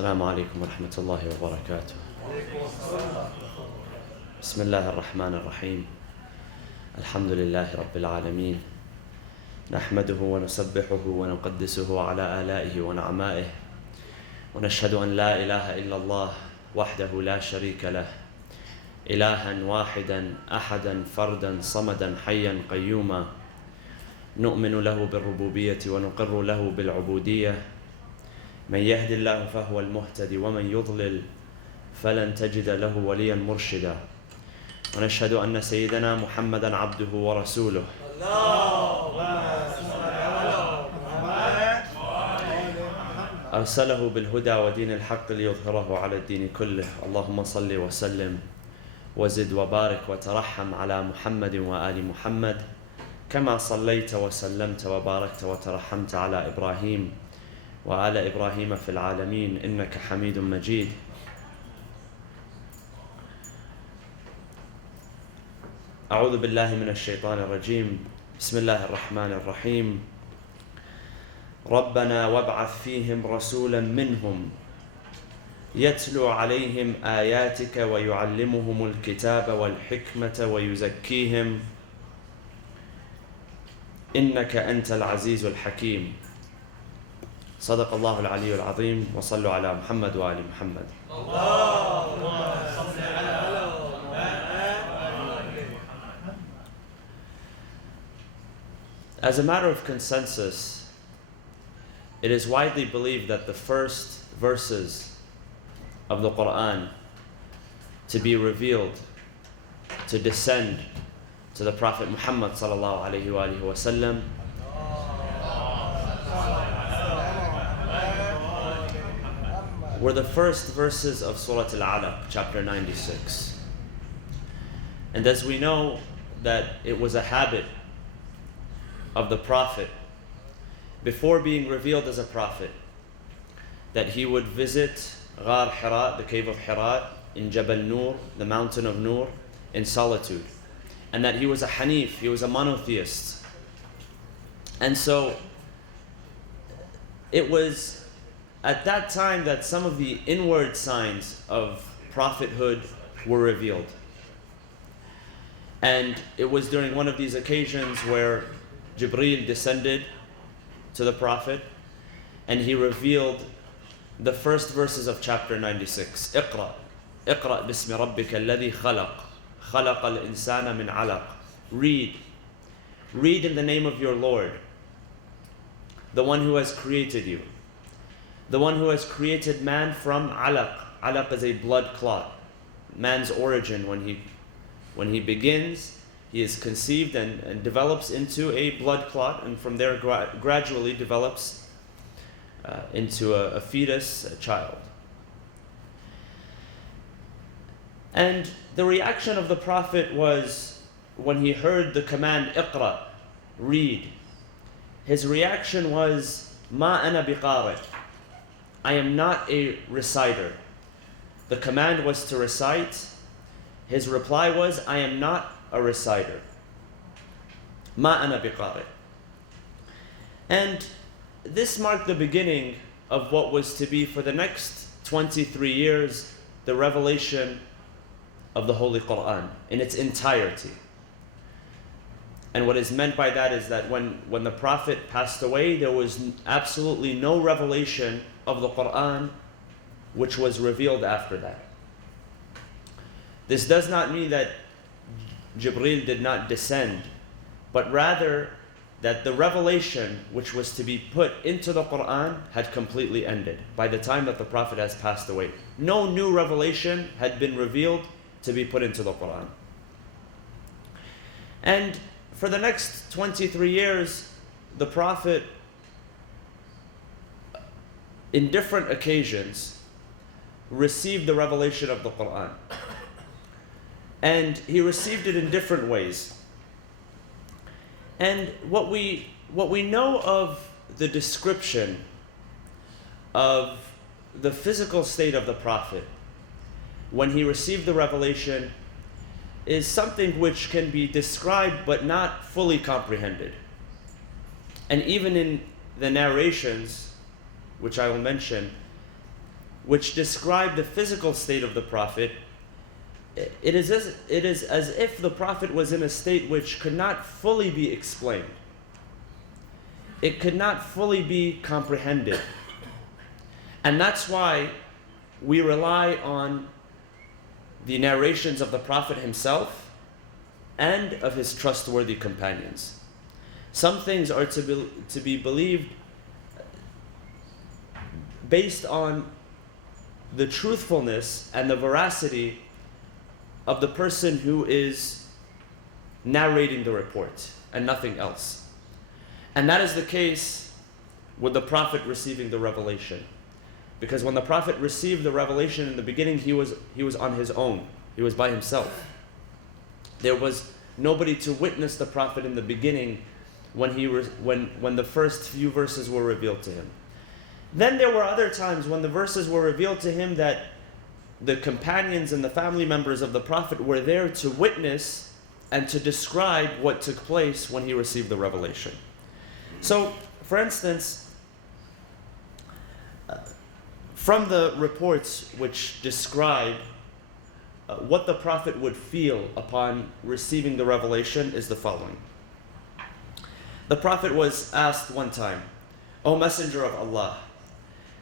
السلام عليكم ورحمة الله وبركاته. بسم الله الرحمن الرحيم. الحمد لله رب العالمين، نحمده ونسبحه ونقدسه على آلائه ونعمائه، ونشهد أن لا إله إلا الله وحده لا شريك له، إلها واحدا أحدا فردا صمدا حيا قيوما، نؤمن له بالربوبية ونقر له بالعبودية، من يهد الله فهو المهتدي ومن يضلل فلن تجد له وليا مرشدا، ونشهد أن سيدنا محمدا عبده ورسوله أرسله بالهدى ودين الحق ليظهره على الدين كله. اللهم صل وسلم وزد وبارك وترحم على محمد وآل محمد كما صليت وسلمت وباركت وترحمت على إبراهيم وآل إبراهيم في العالمين إنك حميد مجيد. أعوذ بالله من الشيطان الرجيم. بسم الله الرحمن الرحيم. ربنا وابعث فيهم رسولا منهم يتلو عليهم آياتك ويعلمهم الكتاب والحكمة ويزكيهم إنك أنت العزيز الحكيم. صدق الله العلي العظيم. وصلوا على محمد وآل محمد. As a matter of consensus, it is widely believed that the first verses of the Quran to be revealed, to descend to the Prophet Muhammad sallallahu alaihi wasallam were the first verses of Surah Al-Alaq, chapter 96. And as we know that it was a habit of the Prophet, before being revealed as a prophet, that he would visit Ghar Hira, the cave of Hira, in Jabal Nur, the mountain of Nur, in solitude. And that he was a Hanif, he was a monotheist. And so it was at that time that some of the inward signs of prophethood were revealed. And it was during one of these occasions where Jibreel descended to the Prophet and he revealed the first verses of chapter 96. Iqra bismi rabbika alladhi khalaq al-insana min alaq. Read in the name of your Lord, the one who has created you, the one who has created man from alaq. Alaq is a blood clot. Man's origin, when he begins, he is conceived and develops into a blood clot, and from there gradually develops into a fetus, a child. And the reaction of the Prophet was, when he heard the command, Iqra, read, his reaction was, Ma ana biqari, I am not a reciter. The command was to recite. His reply was, I am not a reciter. Ma ana biqari. And this marked the beginning of what was to be, for the next 23 years, the revelation of the Holy Quran in its entirety. And what is meant by that is that when the Prophet passed away, there was absolutely no revelation of the Quran which was revealed after that. This does not mean that Jibreel did not descend, but rather that the revelation which was to be put into the Quran had completely ended by the time that the Prophet has passed away. No new revelation had been revealed to be put into the Quran. And for the next 23 years, the Prophet, in different occasions, received the revelation of the Quran. And he received it in different ways. And what we know of the description of the physical state of the Prophet when he received the revelation is something which can be described but not fully comprehended. And even in the narrations, which I will mention, which describe the physical state of the Prophet, it is as if the Prophet was in a state which could not fully be explained. It could not fully be comprehended. And that's why we rely on the narrations of the Prophet himself and of his trustworthy companions. Some things are to be believed based on the truthfulness and the veracity of the person who is narrating the report and nothing else. And that is the case with the Prophet receiving the revelation. Because when the Prophet received the revelation in the beginning, he was on his own. He was by himself. There was nobody to witness the Prophet in the beginning when the first few verses were revealed to him. Then there were other times when the verses were revealed to him that the companions and the family members of the Prophet were there to witness and to describe what took place when he received the revelation. So, for instance, from the reports which describe what the Prophet would feel upon receiving the revelation is the following. The Prophet was asked one time, "O Messenger of Allah,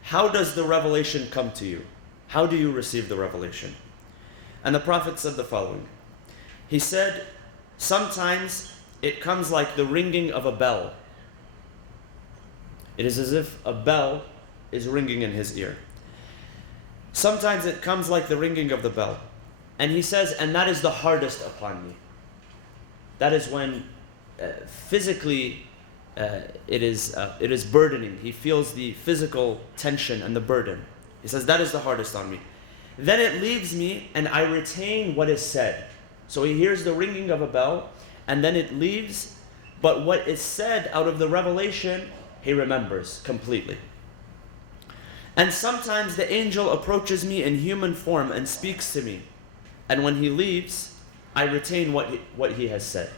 how does the revelation come to you? How do you receive the revelation?" And the Prophet said the following. He said, "Sometimes it comes like the ringing of a bell. It is as if a bell is ringing in his ear. Sometimes it comes like the ringing of the bell." And he says, "And that is the hardest upon me." That is when physically it is burdening. He feels the physical tension and the burden. He says, "That is the hardest on me. Then it leaves me and I retain what is said." So he hears the ringing of a bell and then it leaves, but what is said out of the revelation, he remembers completely. "And sometimes the angel approaches me in human form and speaks to me. And when he leaves, I retain what he has said."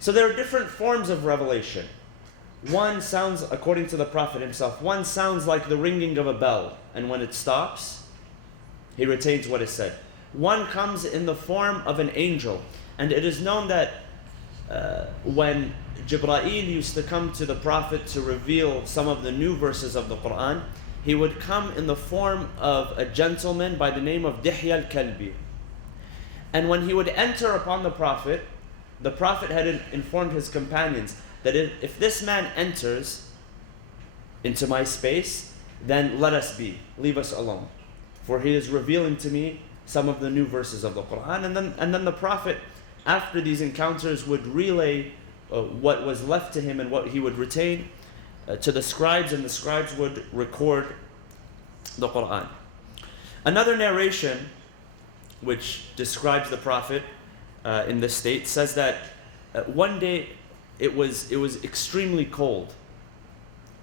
So there are different forms of revelation. One sounds, according to the Prophet himself, one sounds like the ringing of a bell, and when it stops, he retains what is said. One comes in the form of an angel, and it is known that when Jibreel used to come to the Prophet to reveal some of the new verses of the Quran, he would come in the form of a gentleman by the name of Dihya al-Kalbi. And when he would enter upon the Prophet had informed his companions that if this man enters into my space, then let us be, leave us alone. For he is revealing to me some of the new verses of the Quran. And then the Prophet, after these encounters, would relay what was left to him and what he would retain to the scribes, and the scribes would record the Quran. Another narration which describes the Prophet in this state says that one day it was extremely cold.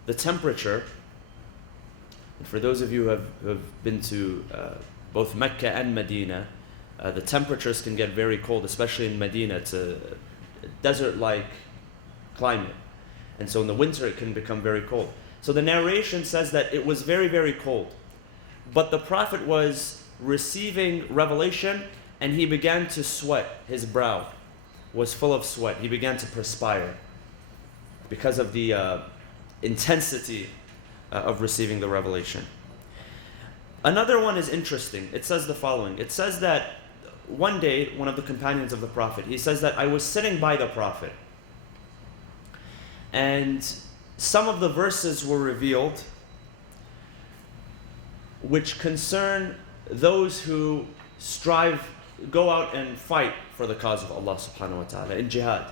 The temperature, and for those of you who have been to both Mecca and Medina, the temperatures can get very cold, especially in Medina. It's a desert-like climate. And so in the winter it can become very cold. So the narration says that it was very, very cold. But the Prophet was receiving revelation and he began to sweat. His brow was full of sweat. He began to perspire because of the intensity of receiving the revelation. Another one is interesting. It says the following. It says that one day, one of the companions of the Prophet, he says that I was sitting by the Prophet and some of the verses were revealed which concern those who go out and fight for the cause of Allah subhanahu wa ta'ala in jihad.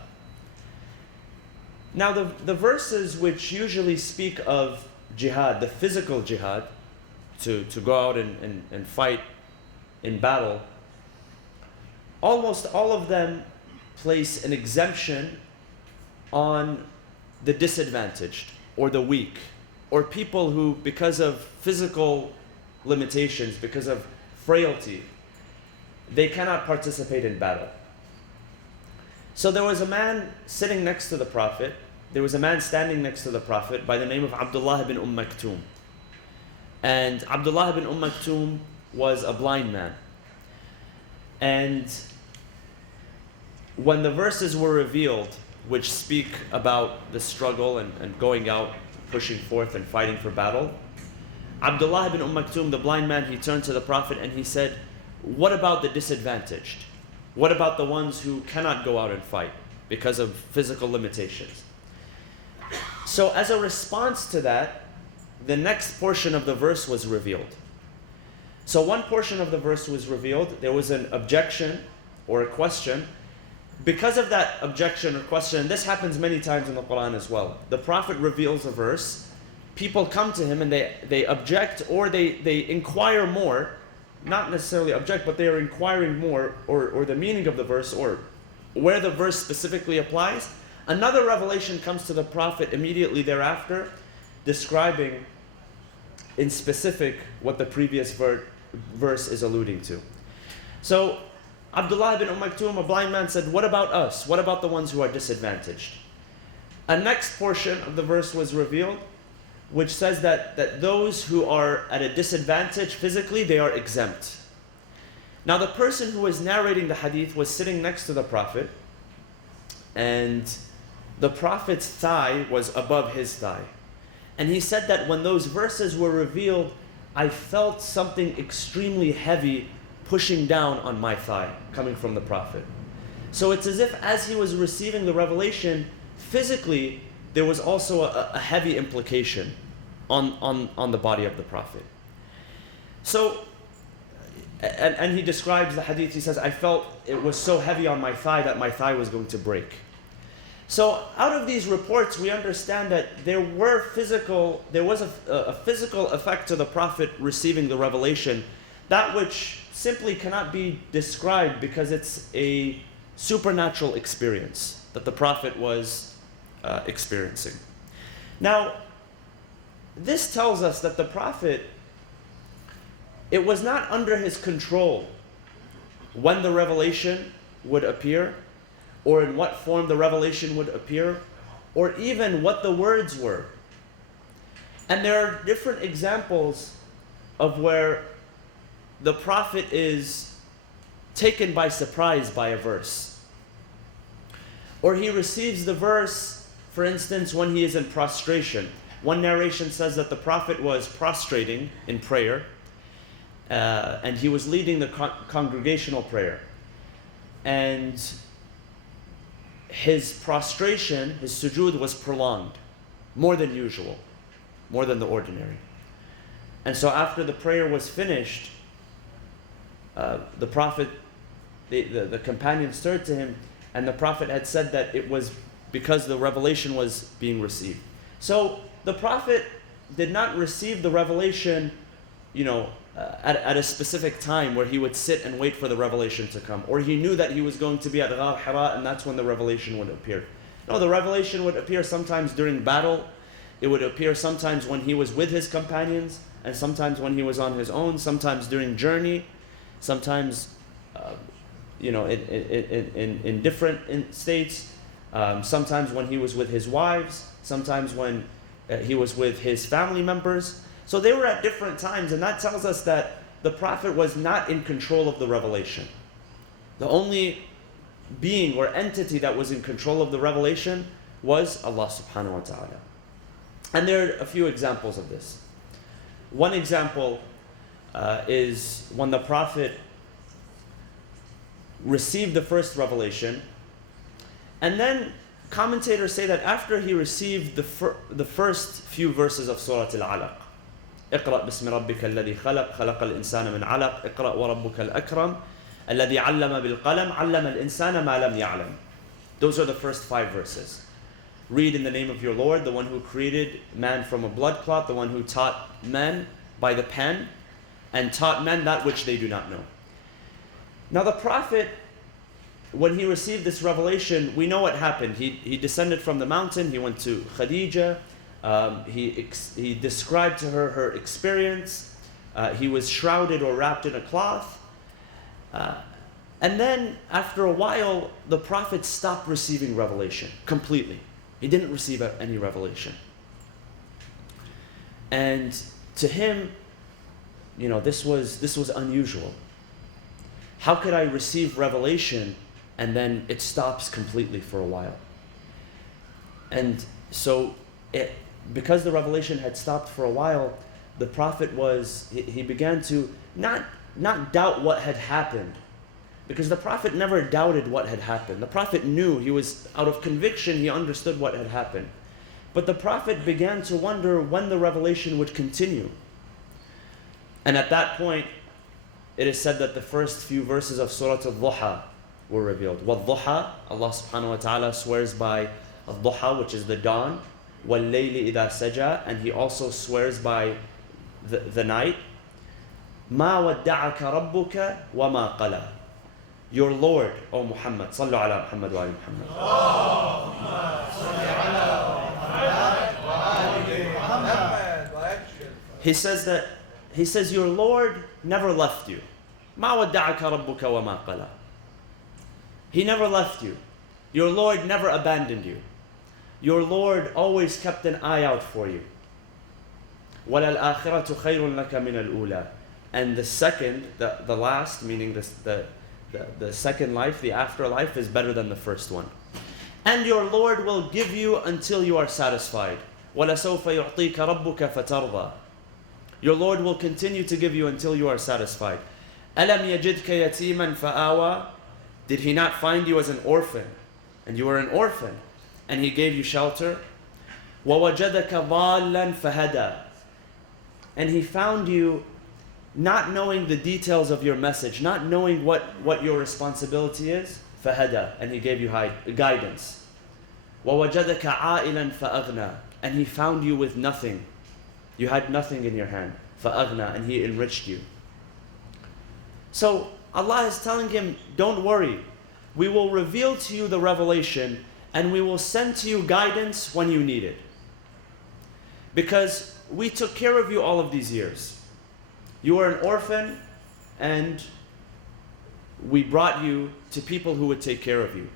Now the verses which usually speak of jihad, the physical jihad, to go out and fight in battle, almost all of them place an exemption on the disadvantaged or the weak or people who, because of physical limitations, because of frailty, they cannot participate in battle. So there was a man sitting next to the Prophet, there was a man standing next to the Prophet by the name of Abdullah ibn Maktoum. And Abdullah ibn Maktoum was a blind man. And when the verses were revealed, which speak about the struggle and going out, pushing forth and fighting for battle, Abdullah ibn Maktoum, the blind man, he turned to the Prophet and he said, what about the disadvantaged? What about the ones who cannot go out and fight because of physical limitations? So as a response to that, the next portion of the verse was revealed. So one portion of the verse was revealed. There was an objection or a question. Because of that objection or question, and this happens many times in the Quran as well, the Prophet reveals a verse, people come to him and they object, or they inquire more, not necessarily object, but they are inquiring more, or the meaning of the verse, or where the verse specifically applies. Another revelation comes to the Prophet immediately thereafter, describing in specific what the previous verse is alluding to. So Abdullah ibn Maktoum, a blind man, said, what about us? What about the ones who are disadvantaged? A next portion of the verse was revealed, which says that those who are at a disadvantage physically, they are exempt. Now the person who was narrating the hadith was sitting next to the Prophet, and the Prophet's thigh was above his thigh. And he said that when those verses were revealed, I felt something extremely heavy pushing down on my thigh, coming from the Prophet. So it's as if as he was receiving the revelation, physically, there was also a heavy implication on the body of the Prophet. So, and he describes the hadith, he says, I felt it was so heavy on my thigh that my thigh was going to break. So out of these reports, we understand that there was a physical effect to the Prophet receiving the revelation, that which simply cannot be described because it's a supernatural experience that the Prophet was experiencing. Now, this tells us that the Prophet, it was not under his control when the revelation would appear, or in what form the revelation would appear, or even what the words were. And there are different examples of where the Prophet is taken by surprise by a verse. Or he receives the verse, for instance, when he is in prostration. One narration says that the Prophet was prostrating in prayer, and he was leading the congregational prayer. And his prostration, his sujood, was prolonged, more than usual, more than the ordinary. And so after the prayer was finished, the Prophet, the companions turned to him, and the Prophet had said that it was because the revelation was being received. So the Prophet did not receive the revelation, at a specific time where he would sit and wait for the revelation to come, or he knew that he was going to be at Ghar Hira and that's when the revelation would appear. No, the revelation would appear sometimes during battle. It would appear sometimes when he was with his companions, and sometimes when he was on his own, sometimes during journey, sometimes in different states, sometimes when he was with his wives, sometimes when he was with his family members. So they were at different times, and that tells us that the Prophet was not in control of the revelation. The only being or entity that was in control of the revelation was Allah subhanahu wa ta'ala. And there are a few examples of this. One example is when the Prophet received the first revelation, and then commentators say that after he received the first few verses of Surah Al-Alaq, اقرأ باسم ربك الذي خلق خلق الإنسان من علق اقرأ وربك الأكرم الذي علم بالقلم علم الإنسان ما لم يعلم. Those are the first 5 verses. Read in the name of your Lord, the one who created man from a blood clot, the one who taught men by the pen, and taught men that which they do not know. Now the Prophet, when he received this revelation, we know what happened. He descended from the mountain, he went to Khadija, he described to her experience, he was shrouded or wrapped in a cloth, and then after a while the Prophet stopped receiving revelation completely. He didn't receive any revelation. And to him, this was unusual. How could I receive revelation and then it stops completely for a while? And so because the revelation had stopped for a while, the Prophet he began to not doubt what had happened, because the Prophet never doubted what had happened. The Prophet knew, he was out of conviction, he understood what had happened. But the Prophet began to wonder when the revelation would continue. And at that point, it is said that the first few verses of Surah Al-Duha were revealed. وَالضُّحَى, Allah subhanahu wa ta'ala swears by Al-Duha, which is the dawn. وَاللَّيْلِ إِذَا سَجَى, and He also swears by the night. مَا وَدَّعَكَ رَبُّكَ وَمَا قَلَى. Your Lord, O Muhammad, صلوا على محمد وآل محمد. He says, your Lord never left you. مَا وَدَّعَكَ رَبُّكَ وَمَا قَلَى. He never left you. Your Lord never abandoned you. Your Lord always kept an eye out for you. وَلَلْآخِرَةُ خَيْرٌ لَكَ مِنَ الْأُولَى. And the second, the last, meaning the second life, the afterlife, is better than the first one. And your Lord will give you until you are satisfied. وَلَسَوْفَ يُعْطِيكَ رَبُّكَ فَتَرْضَى. Your Lord will continue to give you until you are satisfied. أَلَمْ يَجِدْكَ يَتِيمًا فَآوَى. Did He not find you as an orphan? And you were an orphan, and He gave you shelter. وَوَجَدَكَ ضَالًّا فَهَدَى. And He found you not knowing the details of your message, not knowing what your responsibility is. فَهَدَى. And He gave you guidance. وَوَجَدَكَ عَائِلًا فَأَغْنَى. And He found you with nothing. You had nothing in your hand. فَأَغْنَى. And He enriched you. So Allah is telling him, don't worry. We will reveal to you the revelation, and we will send to you guidance when you need it. Because we took care of you all of these years. You were an orphan, and we brought you to people who would take care of you.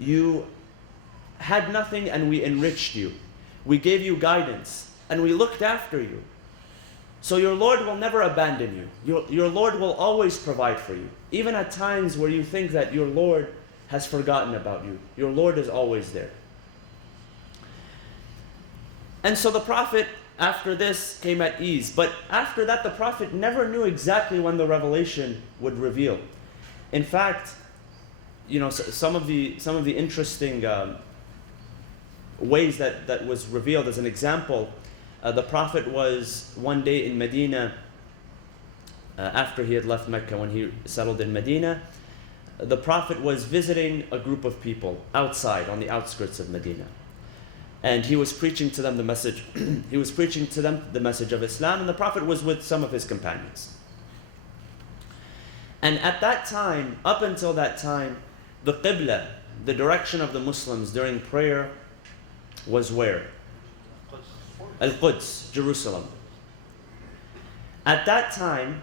You had nothing, and we enriched you. We gave you guidance, and we looked after you. So your Lord will never abandon you. Your Lord will always provide for you. Even at times where you think that your Lord has forgotten about you, your Lord is always there. And so the Prophet, after this, came at ease. But after that, the Prophet never knew exactly when the revelation would reveal. In fact, some of the interesting ways that was revealed, as an example, the Prophet was one day in Medina, after he had left Mecca, when he settled in Medina. The Prophet was visiting a group of people outside, on the outskirts of Medina. And he was preaching to them the message. He was preaching to them the message of Islam, and the Prophet was with some of his companions. And at that time, up until that time, the Qibla, the direction of the Muslims during prayer, was where? Al-Quds, Jerusalem. At that time,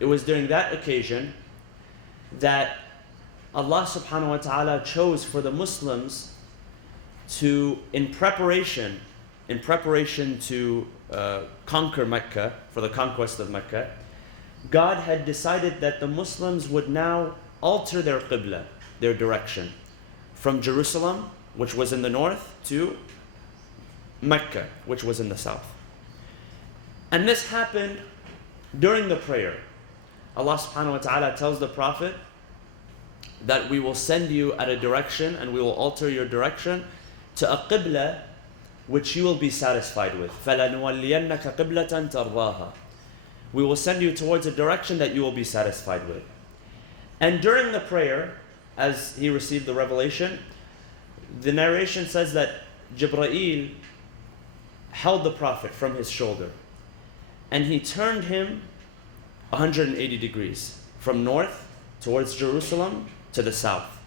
it was during that occasion that Allah subhanahu wa ta'ala chose for the Muslims to, in preparation to conquer Mecca, for the conquest of Mecca, God had decided that the Muslims would now alter their Qibla, their direction, from Jerusalem, which was in the north, to Mecca, which was in the south. And this happened during the prayer. Allah subhanahu wa ta'ala tells the Prophet that we will send you at a direction, and we will alter your direction to a qibla which you will be satisfied with. فَلَنُوَلِّيَنَّكَ قِبْلَةً تَرْضَاهَا. We will send you towards a direction that you will be satisfied with. And during the prayer, as he received the revelation, the narration says that Jibreel held the Prophet from his shoulder, and he turned him 180 degrees, from north towards Jerusalem to the south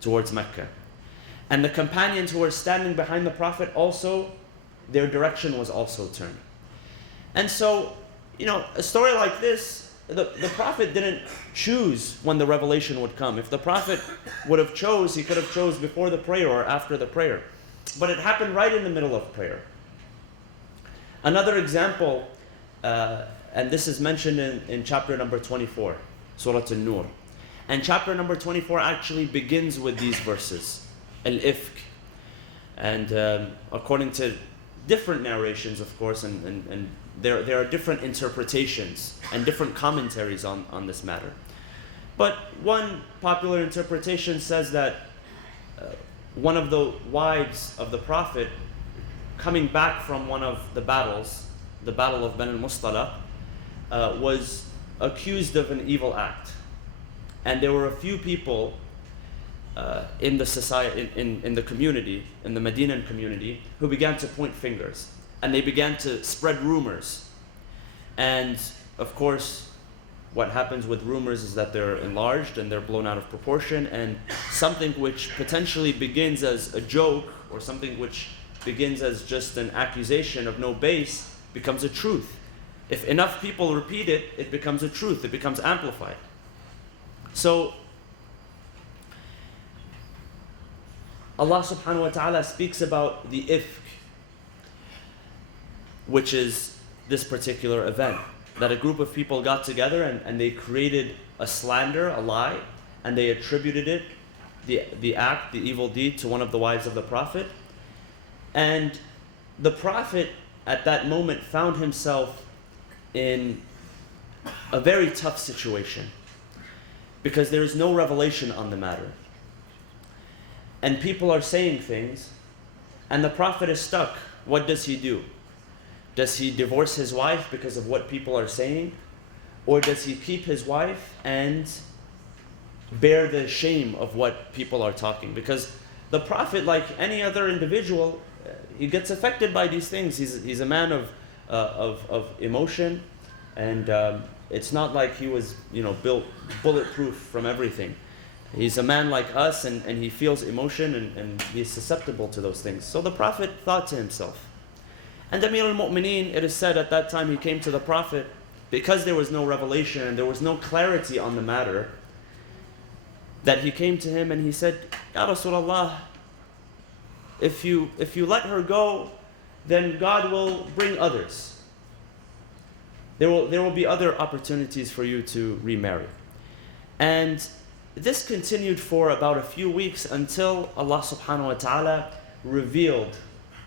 towards Mecca. And the companions who were standing behind the Prophet also, their direction was also turned. And so, a story like this, the Prophet didn't choose when the revelation would come. If the Prophet would have chose, he could have chose before the prayer or after the prayer. But it happened right in the middle of prayer. Another example and this is mentioned in chapter number 24, Surah An-Nur. And chapter number 24 actually begins with these verses, Al-Ifk. And according to different narrations, of course, and there are different interpretations and different commentaries on this matter. But one popular interpretation says that one of the wives of the Prophet, coming back from one of the battles, the battle of Ben al-Mustala, was accused of an evil act. And there were a few people in the society, in the community, in the Medinan community, who began to point fingers. And they began to spread rumors. And of course, what happens with rumors is that they're enlarged and they're blown out of proportion, and something which potentially begins as a joke or something which begins as just an accusation of no base becomes a truth. If enough people repeat it, it becomes a truth, it becomes amplified. So Allah subhanahu wa ta'ala speaks about the ifk, which is this particular event, that a group of people got together and they created a slander, a lie, and they attributed it, the act, the evil deed, to one of the wives of the Prophet. And the Prophet at that moment found himself in a very tough situation, because there is no revelation on the matter. And people are saying things, and the Prophet is stuck. What does he do? Does he divorce his wife because of what people are saying? Or does he keep his wife and bear the shame of what people are talking? Because the Prophet, like any other individual, he gets affected by these things. He's a man of emotion, and it's not like he was built bulletproof from everything. He's a man like us, and he feels emotion, and he's susceptible to those things. So the Prophet thought to himself. And Amir al-Mu'mineen, it is said at that time he came to the Prophet, because there was no revelation and there was no clarity on the matter, that he came to him and he said, Ya Rasulullah, if you let her go, then God will bring others. There will be other opportunities for you to remarry. And this continued for about a few weeks until Allah subhanahu wa ta'ala revealed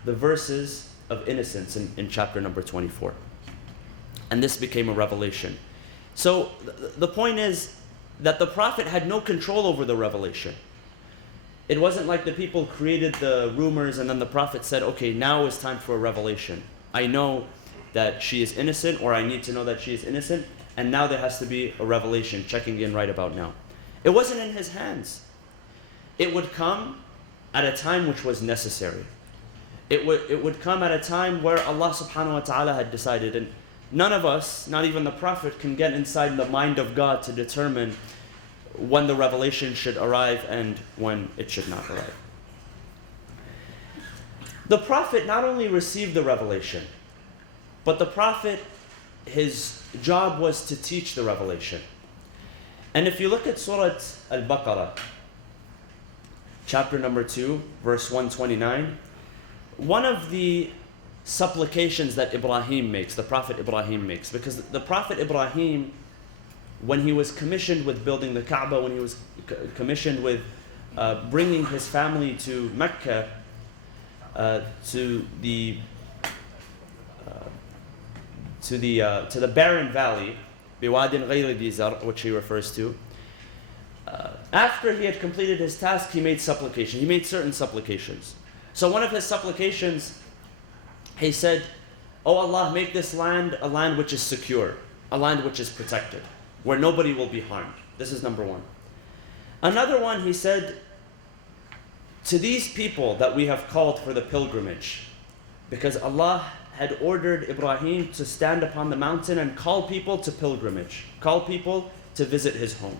the verses of innocence in chapter number 24. And this became a revelation. So the point is that the Prophet had no control over the revelation. It wasn't like the people created the rumors and then the Prophet said, okay, now is time for a revelation. I know that she is innocent, or I need to know that she is innocent, and now there has to be a revelation checking in right about now. It wasn't in his hands. It would come at a time which was necessary. It would come at a time where Allah subhanahu wa ta'ala had decided, and none of us, not even the Prophet, can get inside the mind of God to determine when the revelation should arrive and when it should not arrive. The Prophet not only received the revelation, but the Prophet, his job was to teach the revelation. And if you look at Surah Al-Baqarah, chapter number 2, verse 129, one of the supplications that Ibrahim makes, the Prophet Ibrahim makes, because the Prophet Ibrahim, when he was commissioned with building the Kaaba, when he was commissioned with bringing his family to Mecca, to the barren valley, Biwadin Ghayri Dhi Zar, which he refers to, after he had completed his task, he made supplication. He made certain supplications. So one of his supplications, he said, "Oh Allah, make this land a land which is secure, a land which is protected, where nobody will be harmed." This is number one. Another one, he said, "To these people that we have called for the pilgrimage," because Allah had ordered Ibrahim to stand upon the mountain and call people to pilgrimage, call people to visit his home.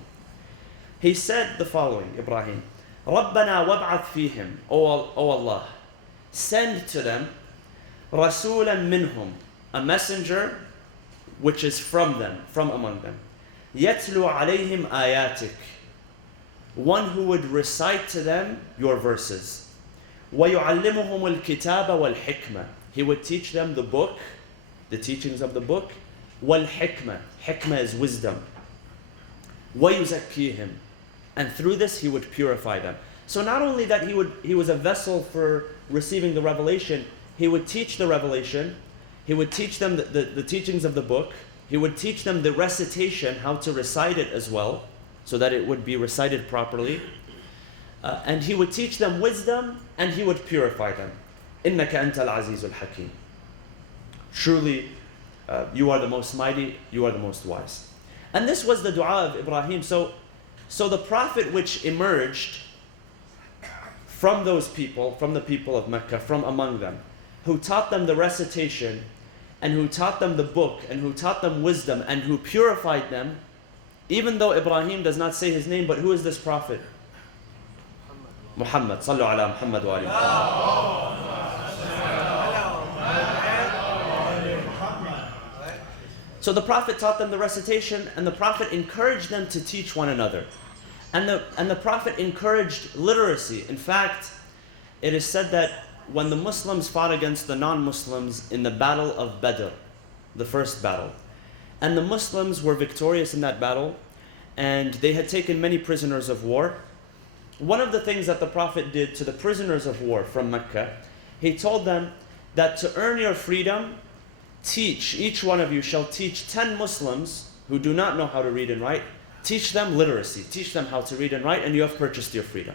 He said the following, Ibrahim, "Rabbana wab'ath fihim," O Allah, send to them rasulan minhum, a messenger which is from them, from among them, yatlu alayhim ayatik, one who would recite to them your verses, wa yu'allimuhum al-kitaba wal-hikmah, he would teach them the book, the teachings of the book. وَالْحِكْمَةِ, hikmah is wisdom. وَيُزَكِّيهِمْ, and through this he would purify them. So not only that he was a vessel for receiving the revelation, he would teach the revelation, he would teach them the teachings of the book, he would teach them the recitation, how to recite it as well, so that it would be recited properly. And he would teach them wisdom, and he would purify them. إِنَّكَ أَنْتَ الْعَزِيزُ الْحَكِيمُ. Truly, you are the most mighty, you are the most wise. And this was the dua of Ibrahim. So the prophet which emerged from those people, from the people of Mecca, from among them, who taught them the recitation, and who taught them the book, and who taught them wisdom, and who purified them, even though Ibrahim does not say his name, but who is this prophet? Muhammad. Sallu ala Muhammad wa ali Muhammad. So the Prophet taught them the recitation, and the Prophet encouraged them to teach one another. And the Prophet encouraged literacy. In fact, it is said that when the Muslims fought against the non-Muslims in the Battle of Badr, the first battle, and the Muslims were victorious in that battle, and they had taken many prisoners of war, one of the things that the Prophet did to the prisoners of war from Mecca, he told them that to earn your freedom, each one of you shall teach 10 Muslims who do not know how to read and write, teach them literacy, teach them how to read and write, and you have purchased your freedom.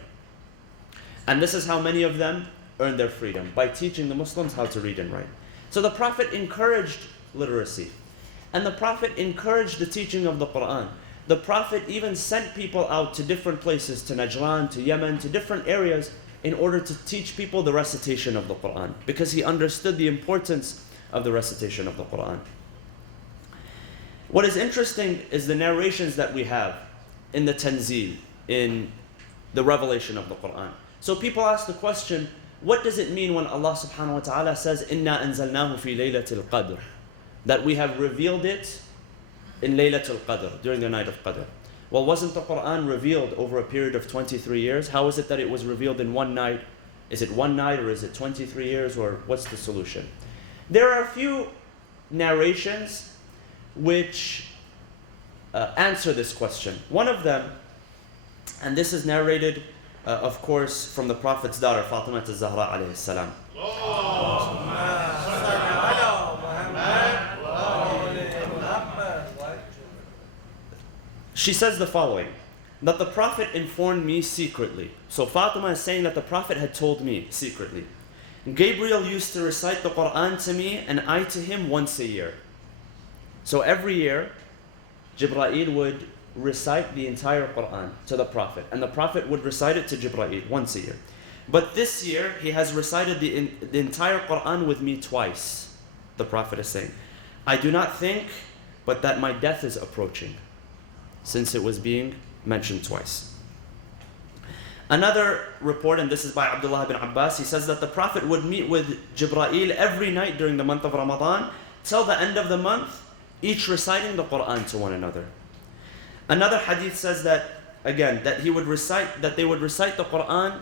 And this is how many of them earned their freedom, by teaching the Muslims how to read and write. So the Prophet encouraged literacy, and the Prophet encouraged the teaching of the Quran. The Prophet even sent people out to different places, to Najran, to Yemen, to different areas, in order to teach people the recitation of the Quran, because he understood the importance of the recitation of the Quran. What is interesting is the narrations that we have in the Tanzil, in the revelation of the Quran. So people ask the question, what does it mean when Allah subhanahu wa ta'ala says, إِنَّا أَنزَلْنَاهُ فِي لَيْلَةِ الْقَدْرِ, that we have revealed it in Laylatul Qadr, during the night of Qadr? Well, wasn't the Quran revealed over a period of 23 years? How is it that it was revealed in one night? Is it one night, or is it 23 years, or what's the solution? There are a few narrations which answer this question. One of them, and this is narrated, of course, from the Prophet's daughter, Fatima al-Zahra alayhi salam. She says the following, that the Prophet informed me secretly. So Fatima is saying that the Prophet had told me secretly. Gabriel used to recite the Quran to me, and I to him once a year. So every year, Jibreel would recite the entire Quran to the Prophet, and the Prophet would recite it to Jibreel once a year. But this year, he has recited the entire Quran with me twice, the Prophet is saying. I do not think but that my death is approaching, since it was being mentioned twice. Another report, and this is by Abdullah ibn Abbas, he says that the Prophet would meet with Jibreel every night during the month of Ramadan till the end of the month, each reciting the Quran to one another. Another hadith says that, again, that they would recite the Quran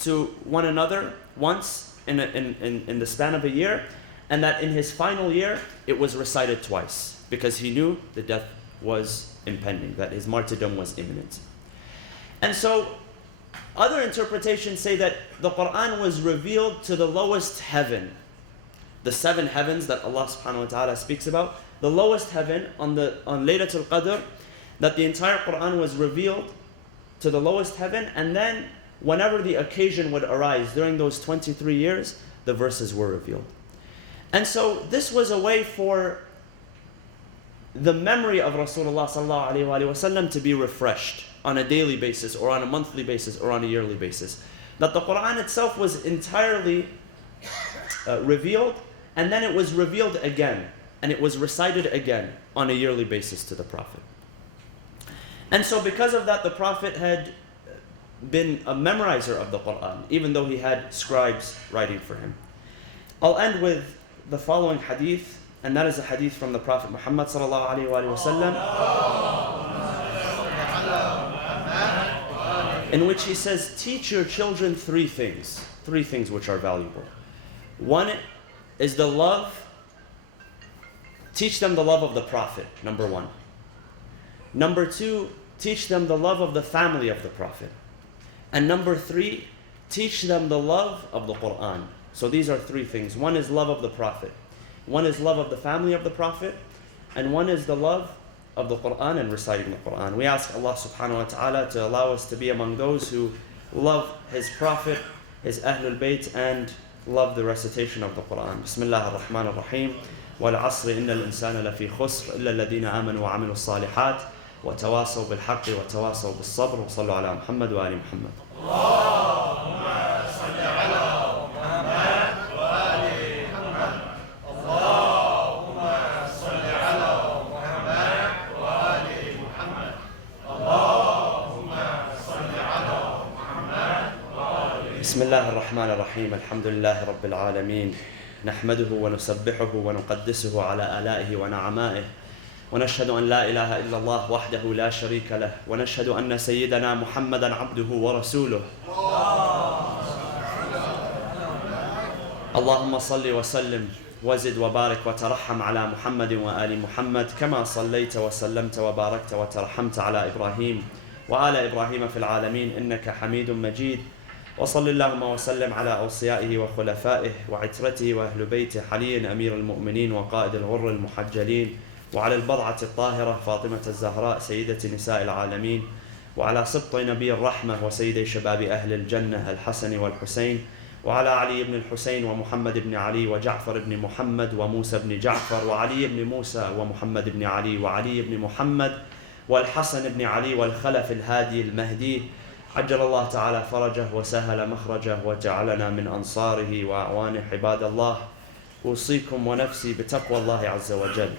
to one another once in the span of a year, and that in his final year it was recited twice, because he knew the death was impending, that his martyrdom was imminent. And so other interpretations say that the Quran was revealed to the lowest heaven, the 7 heavens that Allah subhanahu wa ta'ala speaks about, the lowest heaven on Laylatul Qadr, that the entire Quran was revealed to the lowest heaven, and then whenever the occasion would arise during those 23 years, the verses were revealed. And so this was a way for the memory of Rasulullah sallallahu alaihi wasallam to be refreshed on a daily basis, or on a monthly basis, or on a yearly basis. That the Quran itself was entirely revealed, and then it was revealed again, and it was recited again on a yearly basis to the Prophet. And so because of that, the Prophet had been a memorizer of the Quran, even though he had scribes writing for him. I'll end with the following hadith, and that is a hadith from the Prophet Muhammad sallallahu alaihi wasallam, in which he says, teach your children 3 things which are valuable. One is the love teach them the love of the Prophet, number one. Number two, teach them the love of the family of the Prophet. And number three, teach them the love of the Quran. So these are three things. One is love of the Prophet. One is love of the family of the Prophet. And one is the love of the Quran and reciting the Quran. We ask Allah subhanahu wa ta'ala to allow us to be among those who love His Prophet, His Ahlul Bayt, and love the recitation of the Quran. Bismillah ar-Rahman ar-Rahim. وَالْعَصْرِ إِنَّ الْإِنسَانَ لَفِي خُسْرٍ إِلَّا الَّذِينَ آمَنُوا وَعَمِلُوا الصَّالِحَاتِ وَتَوَاصَوْا بِالْحَقِّ وَتَوَاصَوْا بِالصَّبْرِ وصلوا على محمد وآل محمد. اللهم صل على محمد وآل محمد. اللهم صل على محمد وآل محمد. اللهم صل على محمد وآل. بسم الله الرحمن الرحيم. الحمد لله رب العالمين. نحمده ونسبحه ونقدسه على آلائه ونعمائه. ونشهد أن لا إله إلا الله وحده لا شريك له. ونشهد أن سيدنا محمدا عبده ورسوله. اللهم صل وسلم وزد وبارك وترحم على محمد وآل محمد كما صليت وسلمت وباركت وترحمت على إبراهيم وآل إبراهيم في العالمين إنك حميد مجيد. وصل اللهم وسلم على أوصيائه وخلفائه وعترته وأهل بيته علي أمير المؤمنين وقائد الغر المحجلين، وعلى البضعة الطاهرة فاطمة الزهراء سيدة نساء العالمين، وعلى سبط نبي الرحمة وسيد شباب أهل الجنة الحسن والحسين، وعلى علي بن الحسين ومحمد بن علي وجعفر بن محمد وموسى بن جعفر وعلي بن موسى ومحمد بن علي وعلي بن محمد والحسن بن علي والخلف الهادي المهدي، عجل الله تعالى فرجه وسهل مخرجه وجعلنا من أنصاره وأعوانه. عباد الله، أوصيكم ونفسي بتقوى الله عز وجل.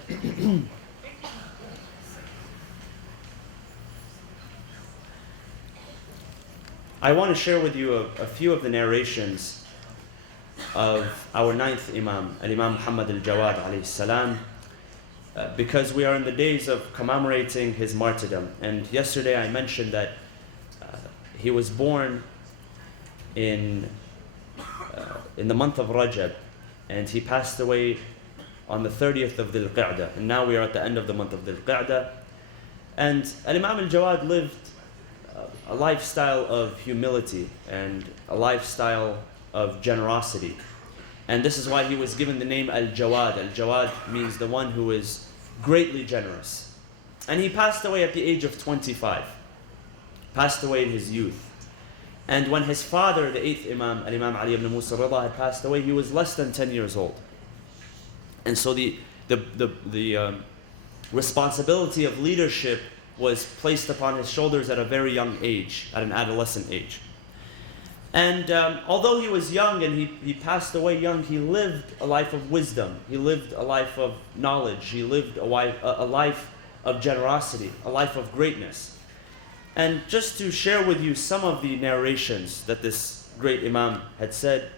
I want to share with you a few of the narrations of our ninth Imam, Al-Imam Muhammad al-Jawad alayhi salam, because we are in the days of commemorating his martyrdom. And yesterday I mentioned that he was born in the month of Rajab, and he passed away on the 30th of Dhul Qa'dah. And now we are at the end of the month of Dhul Qa'dah. And Al-Imam al-Jawad lived a lifestyle of humility and a lifestyle of generosity. And this is why he was given the name Al-Jawad. Al-Jawad means the one who is greatly generous. And he passed away at the age of 25. Passed away in his youth. And when his father, the eighth Imam, Al-Imam Ali ibn Musa Rida, had passed away, he was less than 10 years old. And so the responsibility of leadership was placed upon his shoulders at a very young age, at an adolescent age. And although he was young and he passed away young, he lived a life of wisdom. He lived a life of knowledge. He lived a life of generosity, a life of greatness. And just to share with you some of the narrations that this great Imam had said,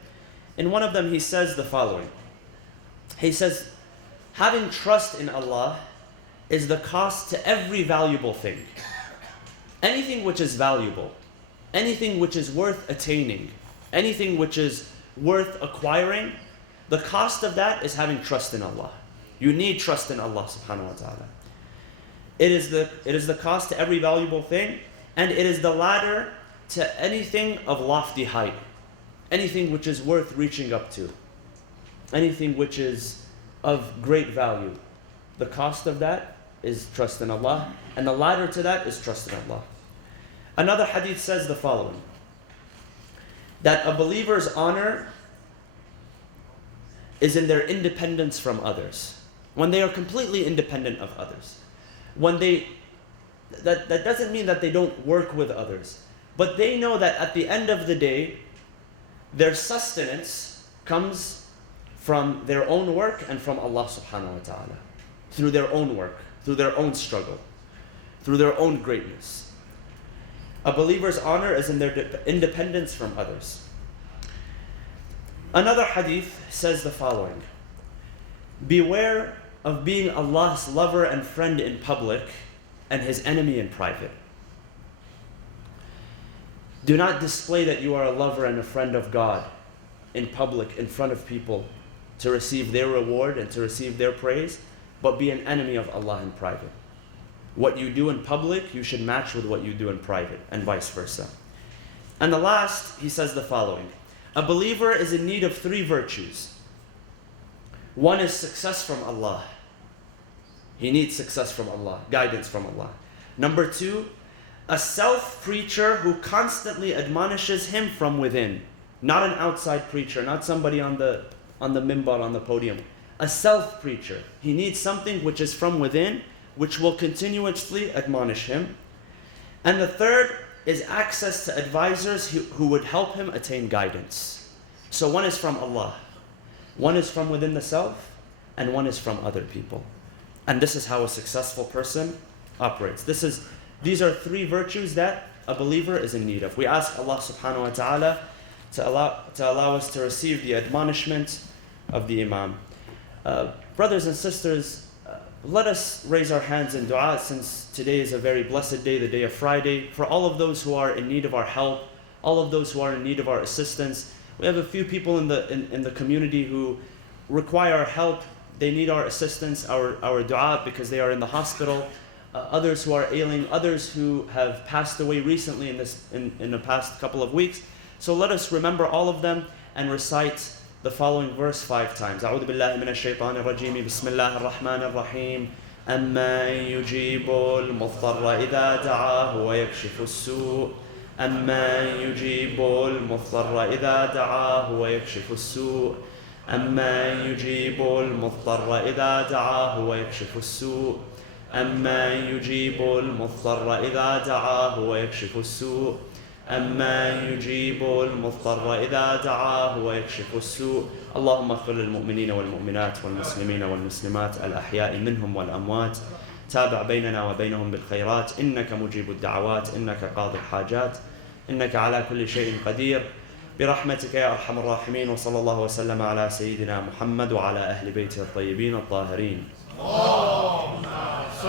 in one of them he says the following. He says, having trust in Allah is the cost to every valuable thing. Anything which is valuable, anything which is worth attaining, anything which is worth acquiring, the cost of that is having trust in Allah. You need trust in Allah subhanahu wa ta'ala. It is the cost to every valuable thing, and it is the ladder to anything of lofty height, anything which is worth reaching up to, anything which is of great value. The cost of that is trust in Allah, and the ladder to that is trust in Allah. Another hadith says the following, that a believer's honor is in their independence from others, when they are completely independent of others. When that doesn't mean that they don't work with others, but they know that at the end of the day, their sustenance comes from their own work and from Allah subhanahu wa ta'ala, through their own work, through their own struggle, through their own greatness. A believer's honor is in their independence from others. Another hadith says the following, beware of being Allah's lover and friend in public and His enemy in private. Do not display that you are a lover and a friend of God in public, in front of people, to receive their reward and to receive their praise, but be an enemy of Allah in private. What you do in public, you should match with what you do in private, and vice versa. And the last, he says the following: a believer is in need of 3 virtues. One is success from Allah. He needs success from Allah, guidance from Allah. Number 2, a self-preacher who constantly admonishes him from within. Not an outside preacher, not somebody on the minbar, on the podium. A self-preacher. He needs something which is from within, which will continuously admonish him. And the third is access to advisors who would help him attain guidance. So one is from Allah, one is from within the self, and one is from other people. And this is how a successful person operates. These are 3 virtues that a believer is in need of. We ask Allah subhanahu wa ta'ala to allow us to receive the admonishment of the Imam. Brothers and sisters, let us raise our hands in dua, since today is a very blessed day, the day of Friday, for all of those who are in need of our help, all of those who are in need of our assistance. We have a few people in the community who require our help. They need our assistance, our dua, because they are in the hospital. Others who are ailing, others who have passed away recently in the past couple of weeks. So let us remember all of them and recite the following verse 5 times. أعوذ بالله من الشيطان الرجيم بسم الله الرحمن الرحيم أمن يجيب المضطر إذا دعاه ويكشف السوء أمن يجيب المضطر إذا دعاه ويكشف السوء أمن يجيب المضطر إذا دعاه ويكشف السوء أمن يجيب المضطر إذا دعاه ويكشف السوء أمن يجيب المضطر إذا دعاه ويكشف السوء اللهم اغفر للمؤمنين والمؤمنات والمسلمين والمسلمات الأحياء منهم والأموات تابع بيننا وبينهم بالخيرات إنك مجيب الدعوات إنك قاضي الحاجات إنك على كل شيء قدير برحمتك يا أرحم الراحمين وصلى الله وسلم على سيدنا محمد وعلى أهل بيته الطيبين الطاهرين.